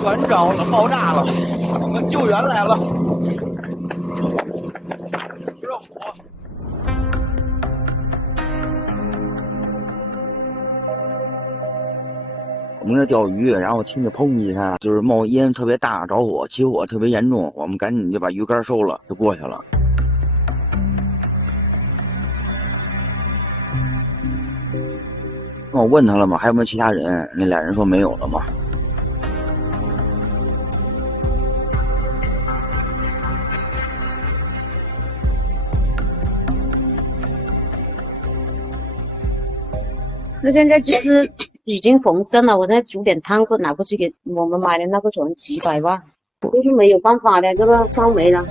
全着了，爆炸了，我们救援来了。热火。我们这钓鱼，然后听着砰一声，就是冒烟特别大，着火，起火特别严重，我们赶紧就把鱼竿收了，就过去了。我问他了嘛，还有没有其他人？那俩人说没有了嘛。那现在就是已经缝针了，我再煮点汤拿过去给我们买的那个船几百万，就是没有办法的，这个烧没了。